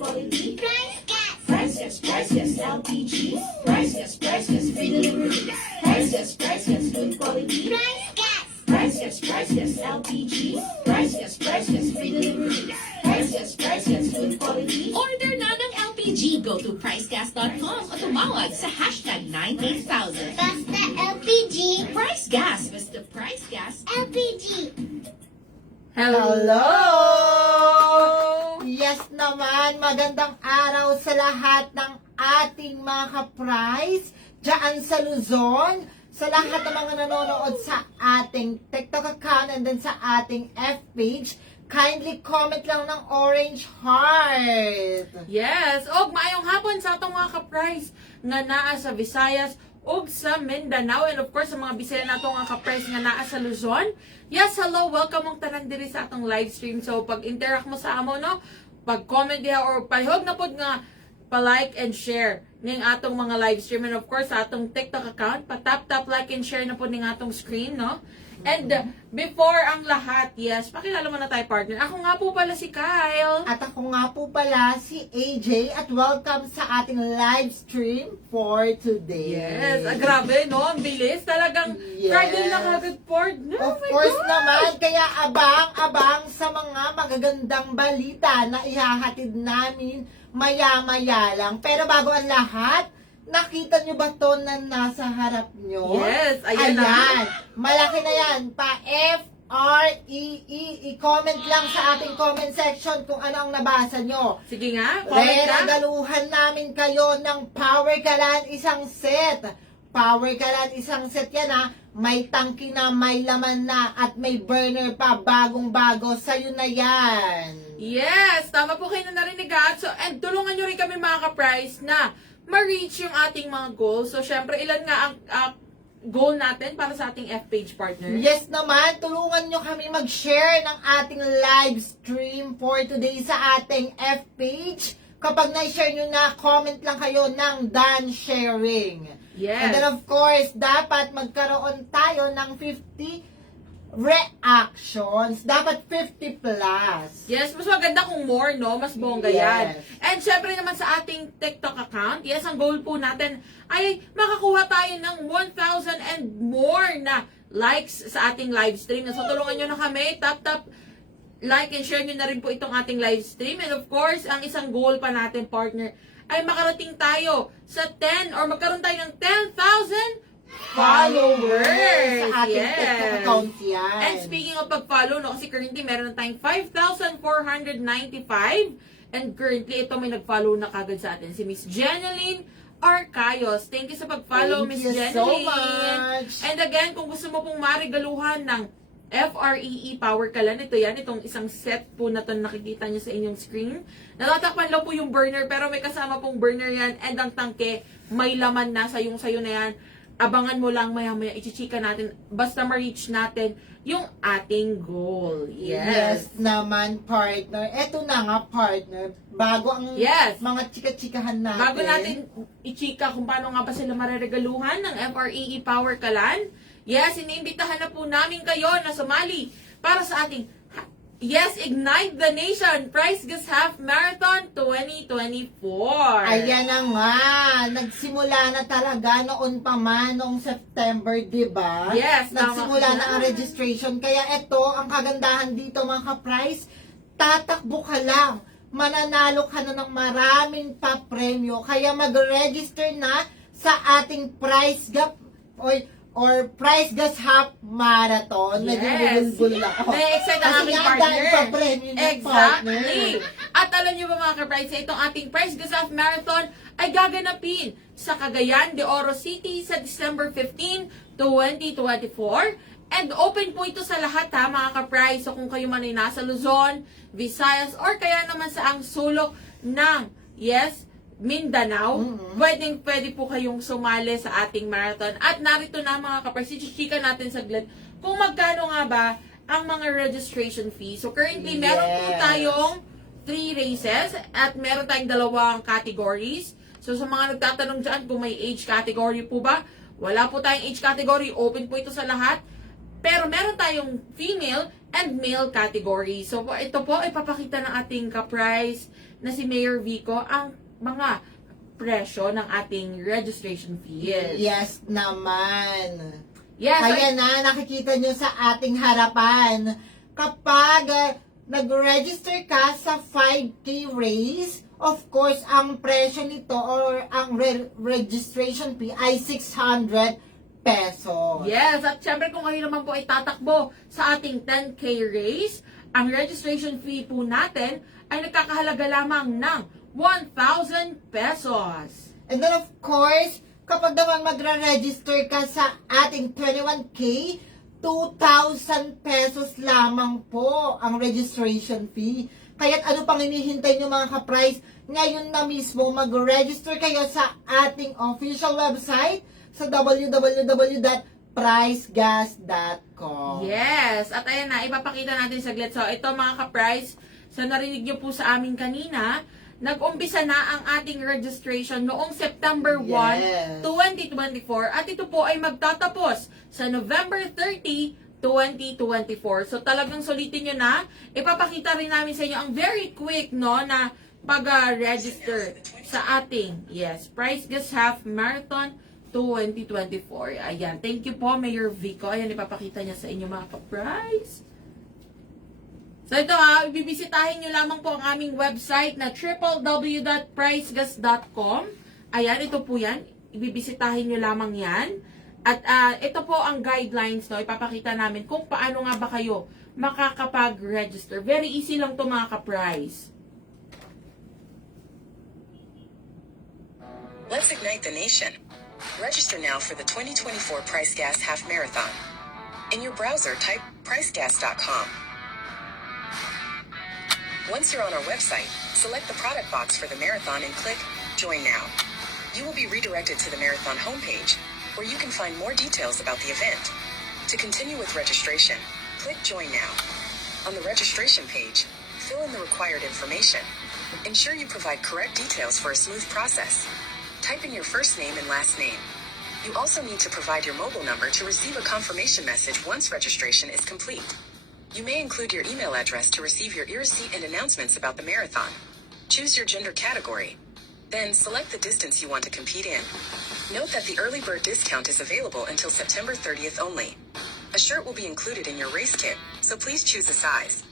quality. Price yes, LPG. Price yes, free delivery. Price yes, good quality. Price yes, LPG. Price yes, free delivery. Price yes, good quality. Order na ng LPG. Go to pricegas.com o tumawag sa hashtag 98000. Basta LPG. Price Gas. Basta Price Gas. LPG. Hello! Yes naman, magandang araw sa lahat ng ating mga ka-price dyan sa Luzon, sa lahat ng mga nanonood sa ating TikTok account and then sa ating F page. Kindly comment lang ng orange heart. Yes, og maayong hapon sa atong mga ka-price nga naa sa Visayas ug sa Mindanao and of course sa mga Bisaya nato nga ka-price nga naa sa Luzon. Yes, hello, welcome mong tanan diri sa atong live stream. So pag interact mo sa amo no, pag-comment diha or palihog na pod nga pa-like and share ning atong mga live stream and of course sa atong TikTok account, pa-tap like and share na pod ning atong screen no. And before ang lahat, yes, pakilala mo na tayo partner. Ako nga po pala si Kyle. At ako nga po pala si AJ at welcome sa ating live stream for today. Yes, grabe no, ang bilis. Talagang Yes. Friday na kagad partner. Of Oh my course God. naman, kaya abang-abang sa mga magagandang balita na ihahatid namin maya-maya lang. Pero bago ang lahat, nakita nyo ba to na nasa harap nyo? Yes, ayan na. Malaki na yan. Pa-F-R-E-E. I-comment lang sa ating comment section kung ano ang nabasa nyo. Sige nga, comment ka. Regaluhan namin kayo ng Power Kalan isang set. Power Kalan isang set yan ha. May tangki na, may laman na, at may burner pa. Bagong-bago. Sa'yo na yan. Yes, tama po kayo na narinig ha. So, and tulungan nyo rin kami mga ka-price na ma-reach yung ating mga goals. So, syempre, ilan nga ang goal natin para sa ating F-page partner? Yes naman, tulungan nyo kami mag-share ng ating live stream for today sa ating F-page. Kapag na-share nyo na, comment lang kayo ng done sharing. Yes. And then of course, dapat magkaroon tayo ng 50 reactions. Dapat 50 plus. Yes, mas maganda kung more, no? Mas bongga Yes. yan. And syempre naman sa ating TikTok account, yes, ang goal po natin ay makakuha tayo ng 1,000 and more na likes sa ating live stream. So tulungan nyo na kami, tap, like and share nyo na rin po itong ating live stream. And of course, ang isang goal pa natin, partner, ay makarating tayo sa 10 or magkaroon tayo ng 10,000 followers. Sa ating Yes. TikTok account yan. And speaking of pag-follow, no, kasi currently meron na tayong 5,495 and currently ito may nag-follow na kagad sa atin, si Miss Jeneline Arcayos. Thank you sa pag-follow, Miss Thank you Jeneline. so much. And again, kung gusto mo pong marigaluhan ng FREE Power Kalan, ito yan, itong isang set po na ito nakikita nyo sa inyong screen. Natatakpan lang po yung burner, pero may kasama pong burner yan and ang tangke, may laman na sayo na yan. Abangan mo lang maya-maya, ichichika natin, basta ma-reach natin yung ating goal. Yes naman, partner. Eto na nga, partner. Bago ang Yes. mga chika-chikahan natin. Bago natin ichika kung paano nga ba sila mareregaluhan ng FREE Power Kalan, yes, iniimbitahan na po namin kayo na sumali para sa ating Ignite the Nation Price Gas Half Marathon 2024. Ayan na nga. Nagsimula na talaga noon pa man, noong September, di ba? Yes, tama Nagsimula ka na ang dyan. registration. Kaya ito, ang kagandahan dito mga ka-price, tatakbo ka lang. Mananalo ka na ng maraming pa-premyo. Kaya mag-register na sa ating Price Gap or Price Gas Half Marathon. Medyo Yes. bulbul ako. Na-excite ang Kasi aming nga, partner. dahil pa-premyo ng partner. Exactly. At alam niyo ba mga ka-price, itong ating Price Gas Half Marathon ay gaganapin sa Cagayan de Oro City sa December 15, 2024. And open po ito sa lahat ha mga ka-price. So kung kayo man ay nasa Luzon, Visayas, or kaya naman sa ang sulok ng, yes, Mindanao, pwede po kayong sumali sa ating marathon. At narito na mga ka-price, chichika natin saglit kung magkano nga ba ang mga registration fee. So currently, meron po Yes. tayong 3 races at meron tayong 2 categories. So sa mga nagtatanong dyan kung may age category po ba, wala po tayong age category. Open po ito sa lahat. Pero meron tayong female and male category. So ito po, ipapakita ng ating ka-price na si Mayor Vico ang mga presyo ng ating registration fees. Yes naman. Yes, Kaya na, nakikita nyo sa ating harapan. Kapag nag-register ka sa 5K race, of course, ang presyo nito or ang registration fee ay 600 pesos. Yes, at syempre kung kayo naman po ay tatakbo sa ating 10K race, ang registration fee po natin ay nagkakahalaga lamang ng 1,000 pesos. And then of course, kapag naman magre-register ka sa ating 21K, 2,000 pesos lamang po ang registration fee. Kaya't ano pang hinihintay nyo mga ka-price? Ngayon na mismo mag-register kayo sa ating official website sa www.pricegas.com. Yes, at ayan na, ipapakita natin saglit. So ito mga ka-price, sa narinig nyo po sa amin kanina, nag-umpisa na ang ating registration noong September 1, Yes. 2024 at ito po ay magtatapos sa November 30, 2024. So talagang sulitin nyo na. Ipapakita rin namin sa inyo ang very quick na pag-register sa ating Price Gas Half Marathon 2024. Ayan. Thank you po, Mayor Vico. Ayan, ipapakita niya sa inyo mga ka-price. So ito ibibisitahin nyo lamang po ang aming website na www.pricegas.com. Ayan, ito po yan. Ibibisitahin nyo lamang yan. At ito po ang guidelines, ipapakita namin kung paano nga ba kayo makakapag-register. Very easy lang to mga ka-price. Let's ignite the nation. Register now for the 2024 Price Gas Half Marathon. In your browser, type pricegas.com. Once you're on our website, select the product box for the marathon and click Join Now. You will be redirected to the marathon homepage, where you can find more details about the event. To continue with registration, click Join Now. On the registration page, fill in the required information. Ensure you provide correct details for a smooth process. Type in your first name and last name. You also need to provide your mobile number to receive a confirmation message once registration is complete. You may include your email address to receive your e-receipt and announcements about the marathon. Choose your gender category. Then select the distance you want to compete in. Note that the early bird discount is available until September 30th only. A shirt will be included in your race kit, so please choose a size.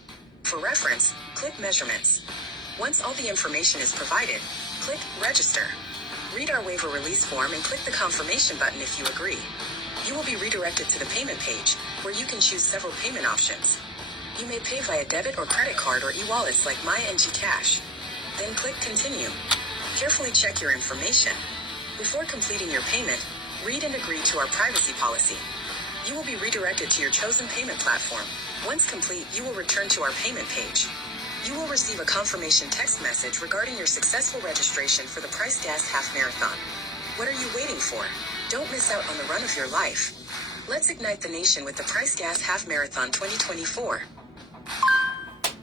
For reference, click Measurements. Once all the information is provided, click Register. Read our waiver release form and click the confirmation button if you agree. You will be redirected to the payment page, where you can choose several payment options. You may pay via debit or credit card or e-wallets like MyNG Cash. Then click Continue. Carefully check your information. Before completing your payment, read and agree to our privacy policy. You will be redirected to your chosen payment platform. Once complete, you will return to our payment page. You will receive a confirmation text message regarding your successful registration for the Price Gas Half Marathon. What are you waiting for? Don't miss out on the run of your life. Let's ignite the nation with the Price Gas Half Marathon 2024.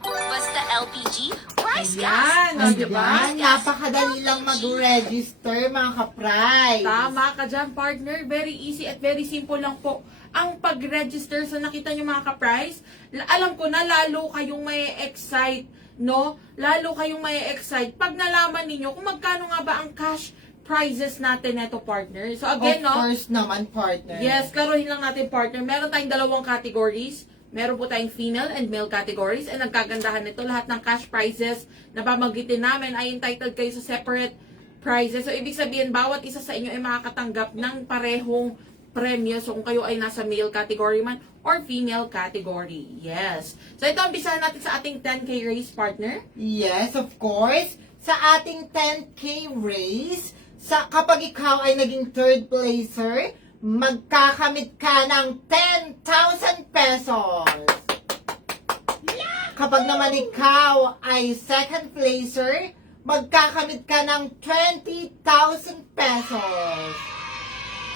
Basta LPG, Price Gas. Ayan, diba? Ayan, napakadali lang mag-register mga ka-price. Tama ka dyan, partner. Very easy at very simple lang po ang pag-register. So nakita nyo mga ka-price, alam ko na lalo kayong may excite, no? Lalo kayong may excite pag nalaman ninyo kung magkano nga ba ang cash prizes natin neto, partner. So again, Of course naman, partner. Yes, klaruhin lang natin, partner. Meron tayong dalawang categories. Meron po tayong female and male categories. And ang kagandahan nito, lahat ng cash prizes na babanggitin namin ay entitled kayo sa separate prizes. So, ibig sabihin, bawat isa sa inyo ay makakatanggap ng parehong premyo. So, kung kayo ay nasa male category man or female category. Yes. So, ito ang bisahan natin sa ating 10K race, partner. Yes, of course. Sa ating 10K race, kapag ikaw ay naging third placer, magkakamit ka ng 10,000 pesos. Kapag naman ikaw ay second placer, magkakamit ka ng 20,000 pesos.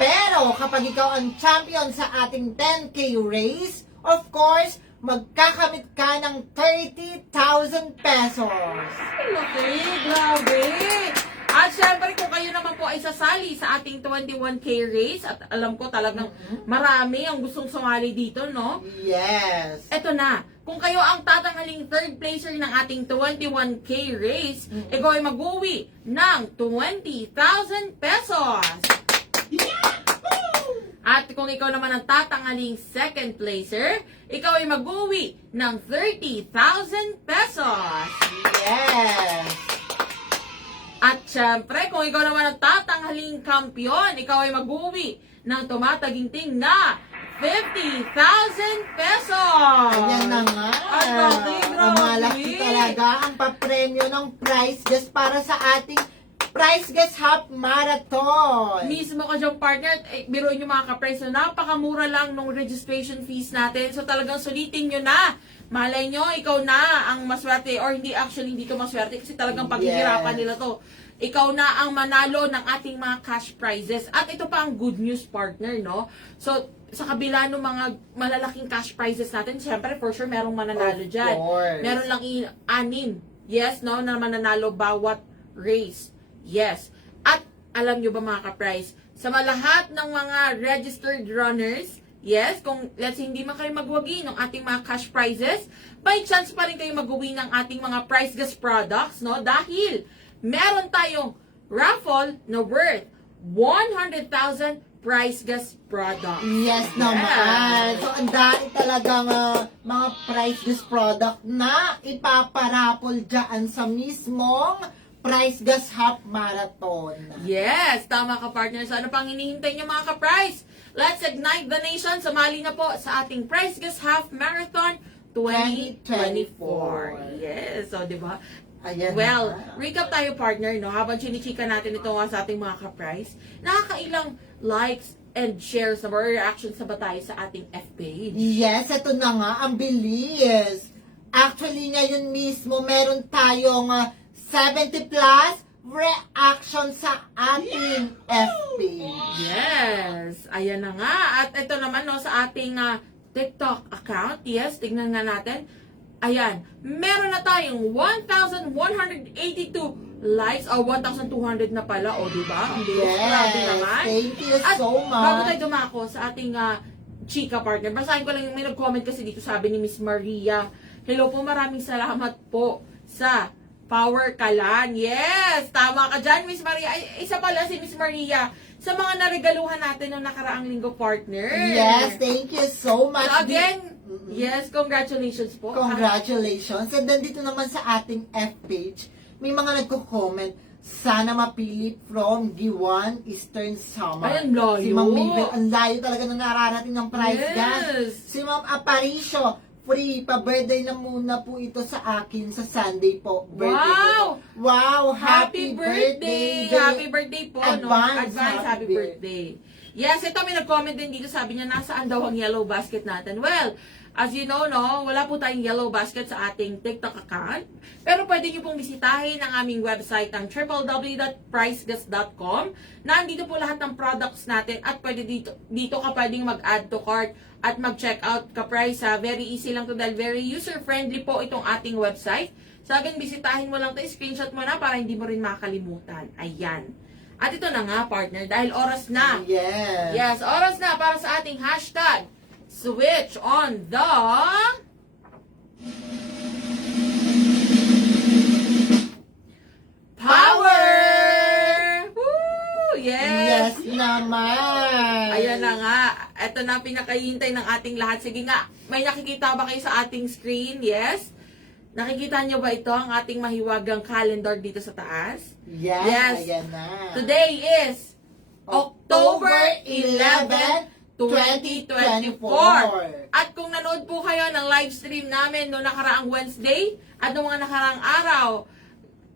Pero kapag ikaw ang champion sa ating 10K race, of course, magkakamit ka ng 30,000 pesos. Okay, grabe. At syempre, kung kayo naman po ay sasali sa ating 21K race, at alam ko talagang marami ang gustong sumali dito, no? Yes. Eto na, kung kayo ang tatanghaling third placer ng ating 21K race, ikaw ay mag-uwi ng 20,000 pesos. At kung ikaw naman ang tatanghaling second placer, ikaw ay mag-uwi ng 30,000 pesos. Yes. At syempre, kung ikaw naman ang tatanghaling kampiyon, ikaw ay mag-uwi ng tumataginting na 50,000 pesos! Ayan na nga. At grabe. Ang malaki talaga ang papremyo ng prize gas para sa ating Price Gas Half Marathon. Mismo ka dyan, partner. Biruin nyo mga ka-price, so napakamura lang nung registration fees natin. So talagang sulitin nyo na. Malay nyo, ikaw na ang maswerte. Or hindi, actually, hindi to maswerte kasi talagang paghihirapan nila to. Ikaw na ang manalo ng ating mga cash prizes. At ito pa ang good news, partner, no? So, sa kabila ng mga malalaking cash prizes natin, syempre, for sure, merong mananalo Of dyan. course. Meron lang 6, yes, no, na mananalo bawat race. Yes. At alam nyo ba mga ka-price, sa lahat ng mga registered runners, yes, kung let's say hindi man kayo magwagi ng ating mga cash prizes, by chance pa rin kayo mag-uwi ng ating mga price gas products, no? Dahil meron tayong raffle na worth 100,000 price gas products. Yes naman. So, ang dami talagang mga price gas product na ipaparapol dyan sa mismong Price Gas Half Marathon. Yes, tama ka, partner. So, ano pang hinihintay niyo mga ka-price? Let's ignite the nation. Sumali na po sa ating Price Gas Half Marathon 2024. Yes, so, di ba? Ayan Well, na. recap tayo, partner, no? Habang chinichika natin ito sa ating mga ka-price, nakakailang likes and shares na reactions sa ba tayo sa ating F-page? Yes, ito na nga. Ang bilis. Actually, ngayon mismo, meron tayong 70 plus reaction sa ating FB. Yes! Ayan na nga. At ito naman, no, sa ating TikTok account, yes, tignan nga natin. Ayan, meron na tayong 1,182 likes, o 1,200 na pala, o diba? Ang bilis, grabe naman. Thank you At so bago much. tayo dumako sa ating chika partner, basahin ko lang yung may nag-comment kasi dito, sabi ni Miss Maria, hello po, maraming salamat po sa Power Kalan. Yes! Tama ka dyan, Miss Maria. Ay, isa pala si Miss Maria sa mga naregaluhan natin ng nakaraang linggo, partner. Yes, thank you so much. So again, yes, congratulations po. Congratulations. And then dito naman sa ating F-page, may mga nagko-comment, sana mapili from Giwan Eastern Summer. Ay, ang layo. Si Ma'am Mabel, ang layo talaga na nararating ng prize Yes. gas. Si Ma'am Aparicio, free, pa-birthday na muna po ito sa akin sa Sunday po. Birthday Wow! po. Wow! Happy birthday! Happy birthday po, no? Advance Happy birthday. Yes, ito may nag-comment din dito, sabi niya, nasaan daw ang yellow basket natin? Well, as you know, no, wala po tayong yellow basket sa ating TikTok account. Pero pwede niyo pong bisitahin ang aming website, ang www.pricegas.com. Nandito po lahat ng products natin at pwede dito ka pwedeng mag-add to cart at mag-check out ka-price. Very easy lang to dahil very user-friendly po itong ating website. So again, bisitahin mo lang to, screenshot mo na para hindi mo rin makalimutan. Ayan. At ito na nga, partner, dahil oras na. Yes. Yes, oras na para sa ating hashtag switch on the power! Woo! Yes Yes! naman. Ayan na nga. Ito na ang pinakahihintay ng ating lahat. Sige nga, may nakikita ba kayo sa ating screen? Yes? Nakikita nyo ba ito, ang ating mahiwagang calendar dito sa taas? Yes. Yes. Ayan na. Today is October 11, 2024. At kung nanood po kayo ng live stream namin noong nakaraang Wednesday at noong mga nakaraang araw,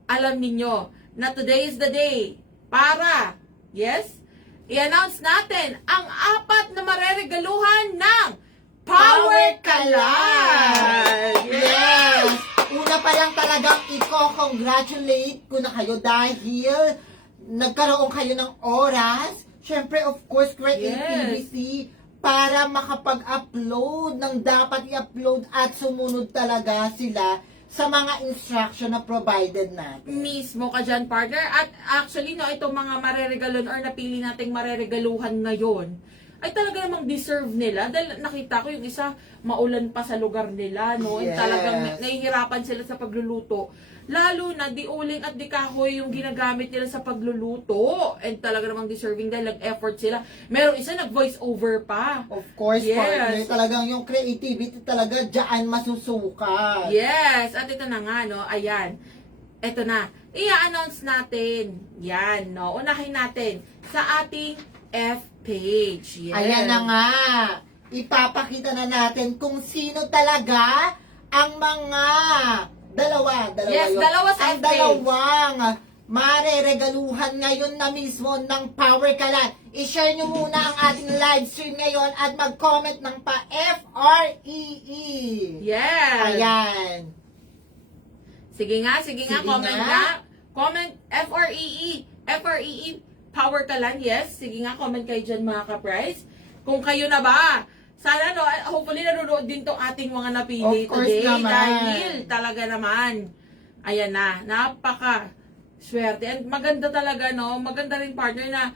alam ninyo na today is the day para, yes, i-announce natin ang 4 na mareregaluhan ng Power Kalan! Yes! Una pa lang talagang i-congratulate ko na kayo dahil nagkaroon kayo ng oras. Siyempre, of course, creativity para makapag-upload ng dapat i-upload at sumunod talaga sila sa mga instruction na provided natin. Mismo ka dyan, partner. At actually, no, itong mga mareregalon or napili nating mareregaluhan ngayon, ay talaga namang deserve nila. Dahil nakita ko yung isa, maulan pa sa lugar nila, no? And Yes. talagang nahihirapan sila sa pagluluto. Lalo na, di uling at di kahoy yung ginagamit nila sa pagluluto. And talaga namang deserving dahil nag-effort sila. Merong isa nag-voice over pa. Of course, Yes. partner, talagang yung creativity talaga dyan masusukat. Yes, at ito na nga, no, ayan. Ito na, i-announce natin. Yan, no, unahin natin sa ating F-page. Yes. Ayan na nga. Ipapakita na natin kung sino talaga ang mga dalawa Yes, yun. dalawa sa ang F-page. dalawang mareregaluhan ngayon na mismo ng Power Kalan. I-share nyo muna ang ating live stream ngayon at mag-comment ng pa-FREE. Yes. Ayan. Sige nga, Sige comment nga. nga. Comment FREE. FREE Power Kalan, yes. Sige nga, comment kayo dyan mga ka-price. Kung kayo na ba, sana no, hopefully nanonood din tong ating mga napili Of course today. naman. Dahil talaga naman, ayan na, napaka swerte. And maganda talaga, no? Maganda rin, partner, na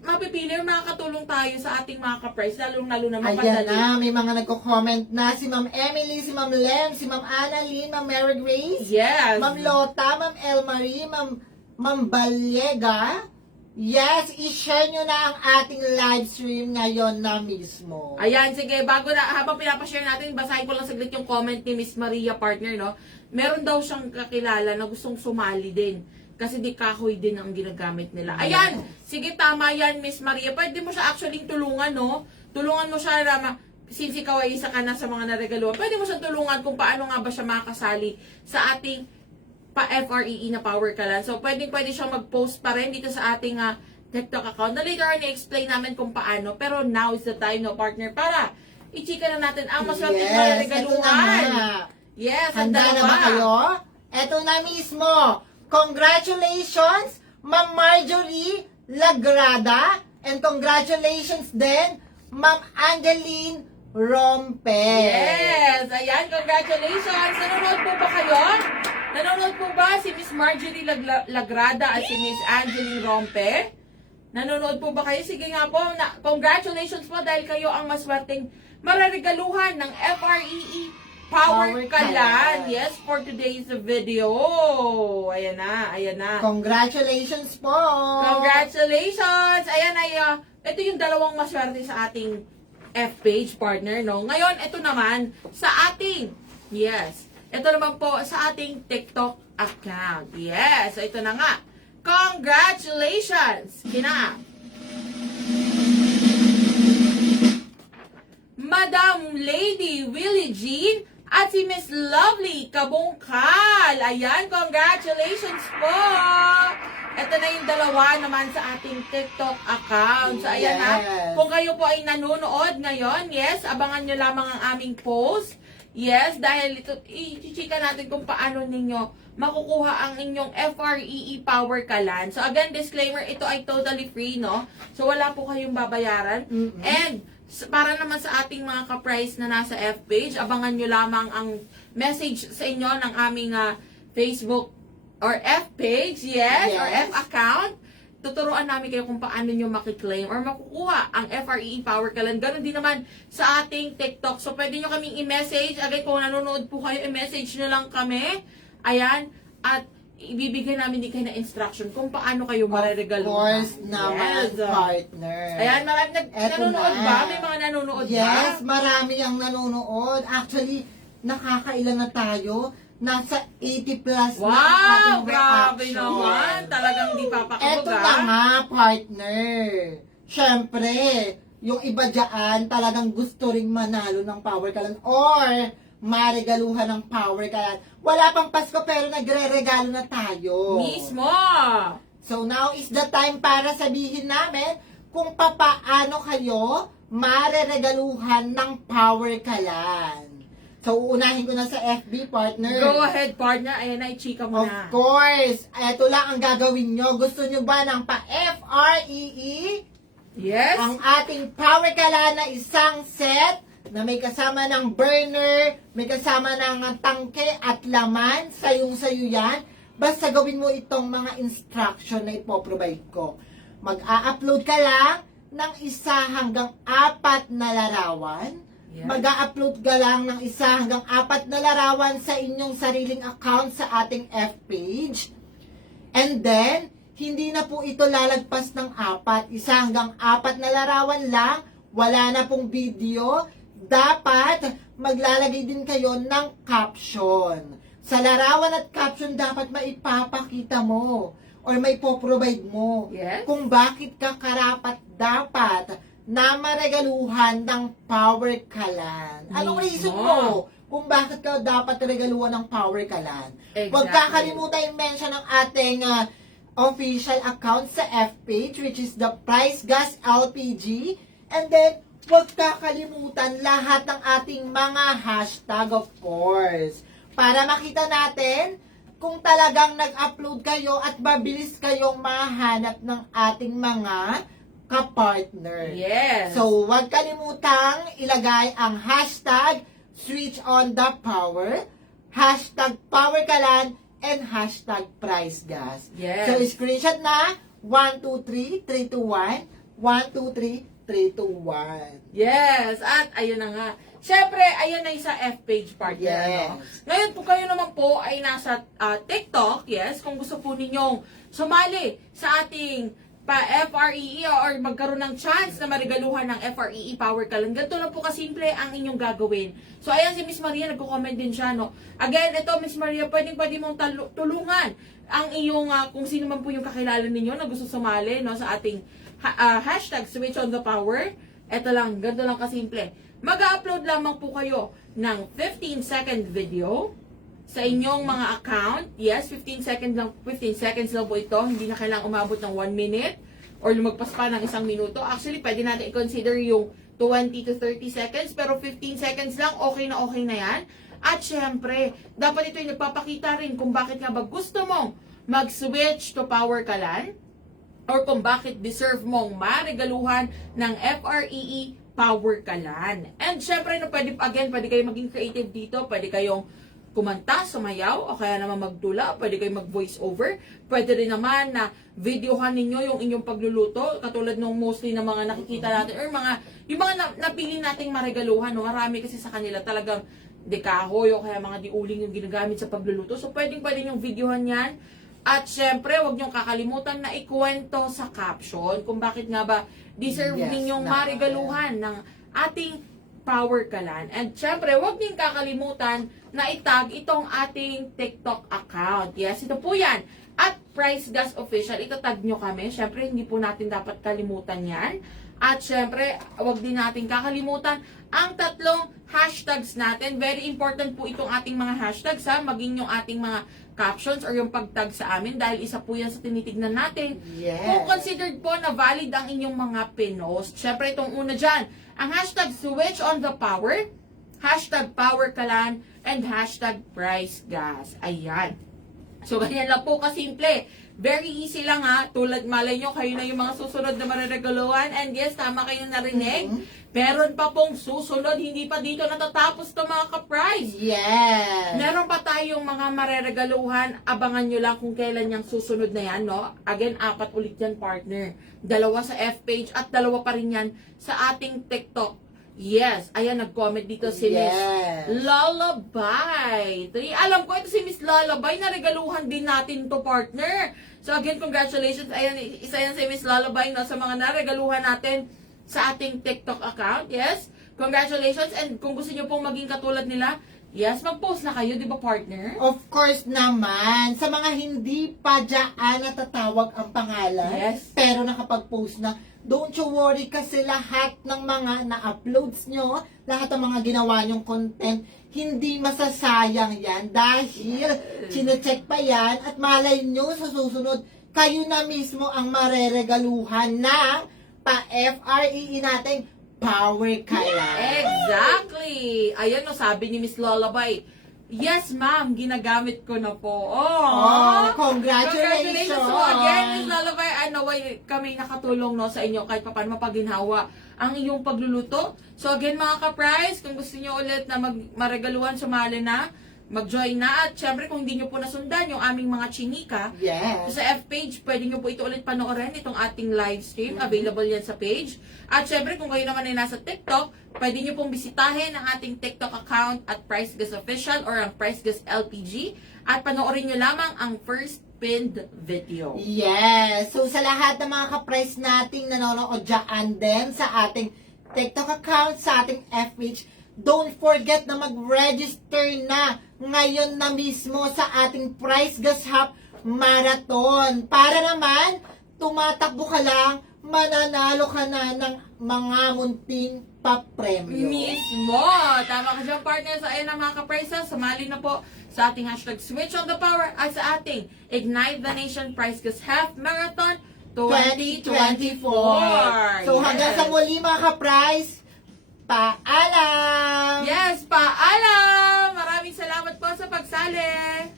mapipili or makakatulong tayo sa ating mga ka-price, lalo na Ayan mapadali. na, may mga nagko-comment na si Ma'am Emily, si Ma'am Len, si Ma'am Annalyn, Ma'am Mary Grace, Yes. Ma'am Lota, Ma'am Elmarie, Ma'am Balega. Yes, i-share nyo na ang ating live stream ngayon na mismo. Ayan, sige, bago na, habang pinapashare natin, basahin ko lang saglit yung comment ni Miss Maria, partner, no? Meron daw siyang kakilala na gustong sumali din. Kasi di kahoy din ang ginagamit nila. Ayan, sige, tama yan, Miss Maria. Pwede mo siya actually tulungan, no? Tulungan mo siya na, since ikaw ay isa ka na sa mga naregaluhan, pwede mo siya tulungan kung paano nga ba siya makakasali sa ating pa-FREE na Power Kalan. So, pwede siyang mag-post pa rin dito sa ating TikTok account na later on i-explain namin kung paano. Pero now is the time, no, partner, para i-chika na natin ang maswerte Yes, na ito na regaluhan. nga. Yes, ang Handa na dalawa. ba kayo? Ito na mismo. Congratulations, Ma'am Marjorie Lagrada. And congratulations din, Ma'am Angeline Rompe. Yes! Ayan, congratulations! Nanonood po ba kayo? Nanonood po ba si Miss Marjorie Lagrada at si Miss Angeline Rompe? Nanonood po ba kayo? Sige nga po, congratulations po dahil kayo ang maswerteng mararegaluhan ng FREE Power Power Kalan. Kalan. Yes, for today's video. Ayan na, ayan na. Congratulations po. Congratulations! Ayan ay, ito yung dalawang maswerte sa ating F-page, partner, no? Ngayon, ito naman sa ating, yes, ito naman po sa ating TikTok account. Yes, so ito na nga. Congratulations! Kina Madam Lady Willie Jean at si Miss Lovely Kabungkal. Ayan, congratulations po! Ito na yung dalawa naman sa ating TikTok account. So, ayan na. Yes. Kung kayo po ay nanonood ngayon, yes, abangan nyo lamang ang aming post. Yes, dahil ito, i-chika natin kung paano ninyo makukuha ang inyong FREE Power Kalan. So, again, disclaimer, ito ay totally free, no? So, wala po kayong babayaran. And, para naman sa ating mga ka-price na nasa F-page, abangan nyo lamang ang message sa inyo ng aming Facebook or F-page, yes, or F-account. Tuturuan namin kayo kung paano nyo makiklaim or makukuha ang FREE Power Kalan. Ganon din naman sa ating TikTok. So, pwede nyo kaming i-message. Again, kung nanonood po kayo, i-message nyo lang kami. Ayan. At ibibigay namin din kayo na instruction kung paano kayo mareregalo. Of course naman, partner. Ayan, marami Eto nanonood na. ba? May mga nanonood ba? Yes, marami ang nanonood. Actually, nakakailan na tayo. Nasa 80 plus na ang Wow! ating Grabe reaction. naman! Talagang di papakabog, Eto na nga, partner. Siyempre, yung iba dyan talagang gusto ring manalo ng Power Kalan or maregaluhan ng Power Kalan. Wala pang Pasko pero nagre-regalo na tayo. Mismo! So now is the time para sabihin namin kung papaano kayo mareregaluhan ng Power Kalan. So, uunahin ko na sa FB, partner. Go ahead, partner. Ayan na, i-chika mo Of na. course. Ito lang ang gagawin nyo. Gusto nyo ba ng pa-FREE? Yes? Ang ating Power Kalan na isang set na may kasama ng burner, may kasama ng tangke at laman, sayong-sayo yan. Basta gawin mo itong mga instruction na ipoprovide ko. Mag-a-upload ka lang ng 1 hanggang 4 na larawan. Yes. Mag-a-upload ka lang ng 1 hanggang 4 na larawan sa inyong sariling account sa ating F-page. And then, hindi na po ito lalagpas ng 4. 1 hanggang 4 na larawan lang. Wala na pong video. Dapat maglalagay din kayo ng caption. Sa larawan at caption, dapat maipapakita mo or may po-provide mo Yes. kung bakit ka karapat dapat na maregaluhan ng Power Kalan. Anong reason mo kung bakit ka dapat regaluhan ng Power Kalan? Huwag Exactly. kakalimutan i-mention ang ating official account sa F-page, which is the Price Gas LPG. And then, huwag kakalimutan lahat ng ating mga hashtag, of course. Para makita natin kung talagang nag-upload kayo at mabilis kayong mahanap ng ating mga kapartner. Yes. So, huwag kalimutang ilagay ang hashtag switch on the power, hashtag power kalan, and hashtag price gas. Yes. So, screenshot na 123 321 123 321. Yes, at ayun na nga. Siyempre, ayun na yung sa F-page partner. Yes. No? Ngayon po kayo naman po ay nasa TikTok, yes, kung gusto po ninyong sumali sa ating FREE or magkaroon ng chance na marigaluhan ng FREE Power Kalan. Ganito lang po kasimple ang inyong gagawin. So, ayan si Miss Maria, nagko-comment din siya, no? Again, ito, Miss Maria, pwede mong tulungan ang iyong, kung sino man po yung kakilala ninyo na gusto sumali, no, sa ating hashtag switch on the power. Ito lang, ganito lang kasimple. Mag-upload lamang po kayo ng 15-second video sa inyong mga account. Yes, 15 seconds lang po ito. Hindi na kailangang umabot ng 1 minute or lumagpas pa ng 1 minuto. Actually, pwede natin i-consider yung 20 to 30 seconds, pero 15 seconds lang, okay na yan. At syempre, dapat ito yung nagpapakita rin kung bakit nga ba gusto mong mag-switch to Power Kalan or kung bakit deserve mong maregaluhan ng FREE Power Kalan. And syempre, no, pwede kayo maging creative dito. Pwede kayong kumanta, sumayaw, o kaya naman magtula, pwede kayong mag-voice over. Pwede rin naman na videohan ninyo yung inyong pagluluto, katulad nung mostly na mga nakikita natin, or yung mga napili nating maregaluhan, no? Marami kasi sa kanila talagang dekahoy, o kaya mga diuling yung ginagamit sa pagluluto. So, pwede yung videohan yan. At syempre, huwag niyong kakalimutan na ikwento sa caption kung bakit nga ba deserve Yes, ninyong naman. marigaluhan ng ating Power Kalan. And syempre, huwag din kakalimutan na itag itong ating TikTok account. Yes, ito po yan. At Price Gas Official, itatag nyo kami. Syempre, hindi po natin dapat kalimutan yan. At syempre, huwag din natin kakalimutan ang 3 hashtags natin. Very important po itong ating mga hashtags, ha? Maging yung ating mga captions or yung pagtag sa amin dahil isa po yan sa tinitignan natin. Yes. Kung considered po na valid ang inyong mga pinost. Syempre, itong una dyan, ang hashtag switch on the power, hashtag power kalan, and hashtag price gas. Ayan. So, ganyan lang po kasimple. Very easy lang, ha. Tulad malay nyo, kayo na yung mga susunod na mariregaluhan. And yes, tama kayo narinig. Meron pa pong susunod. Hindi pa dito natatapos to mga ka-price. Yes. Meron pa tayong mga mareregaluhan. Abangan nyo lang kung kailan yung susunod na yan, no? Again, 4 ulit yan, partner. 2 sa F-page at 2 pa rin yan sa ating TikTok. Yes. Ayan, nag-comment dito si Miss Yes. Lullaby. Alam ko, ito si Miss Lullaby. Naregaluhan din natin to, partner. So again, congratulations. Ayan, isa yan si Miss Lullaby, no? Sa mga naregaluhan natin sa ating TikTok account. Yes. Congratulations. And kung gusto nyo pong maging katulad nila, yes, mag-post na kayo, di ba, partner? Of course naman. Sa mga hindi pa dyan natatawag ang pangalan, Yes. pero nakapag-post na, don't you worry kasi lahat ng mga na-uploads nyo, lahat ng mga ginawa nyong content, hindi masasayang yan dahil chinecheck pa yan at malay nyo sa susunod, kayo na mismo ang mareregaluhan ng pa-FREE nating Power Kalan. Exactly. Ayan, no, sabi ni Miss Lullaby, Yes, ma'am. Ginagamit ko na po. Oh, congratulations! So again, Miss Lalabay, naway kami nakatulong no, sa inyo kahit paano mapaginhawa ang iyong pagluluto. So again, mga ka-price, kung gusto niyo ulit na maregaluhan, sumali na, mag-join na. At syempre, kung hindi nyo po nasundan yung aming mga chinika, Yes. so sa F-page, pwede nyo po ito ulit panoorin, itong ating live stream. Available yan sa page. At syempre, kung kayo naman ay nasa TikTok, pwede nyo pong bisitahin ang ating TikTok account at Price Gas Official or ang Price Gas LPG. At panoorin nyo lamang ang first pinned video. Yes. So, sa lahat ng mga ka-price nating nanonood dyan din sa ating TikTok account, sa ating FH, don't forget na mag-register na ngayon na mismo sa ating Price Gas Hub Marathon. Para naman, tumatakbo ka lang, mananalo ka na ng mga munting papremyo. Mismo! Tama ka dyan, partners. Ayan na mga ka-prices. Sumali na po sa ating hashtag Switch on the Power at sa ating Ignite the Nation Price Gas Half Marathon 2024. So, hanggang sa muli mga ka-price, paalam! Yes, paalam! Maraming salamat po sa pagsali.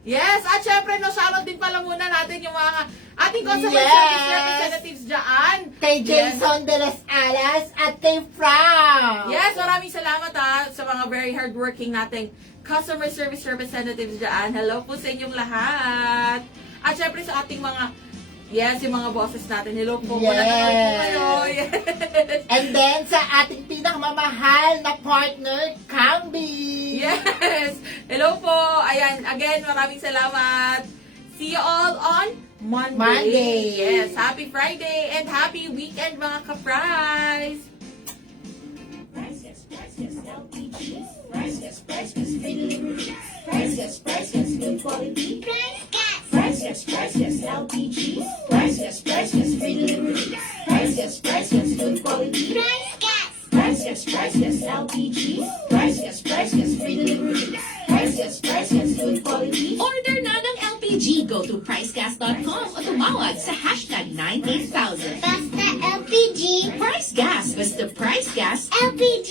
Yes, at syempre, shoutout din pala muna natin yung mga ating customer Yes. service representatives dyan. Kay Yes. Jason de las Alas at kay Frank! Yes, maraming salamat sa mga very hardworking nating customer service representatives dyan. Hello po sa inyong lahat. At syempre sa ating mga, yung mga bosses natin. Hello po. Yes. Wala na po kayo. Yes. And then, sa ating pinakamamahal na partner, Camby! Yes. Hello po. Ayan, again, maraming salamat. See you all on Monday. Yes, happy Friday and happy weekend mga ka-prize. Price Gas, LPG. Price Gas, free delivery. Price Gas, good quality. Price Gas. Price Gas, LPG. Price Gas, free delivery. Price Gas, good quality. Price Gas. Price Gas, LPG. Price Gas, free delivery. Price Gas, good quality. Order na ng LPG. Go to pricegas.com o tumawag sa hashtag 98000. Basta LPG. Price Gas. Basta Price Gas. LPG.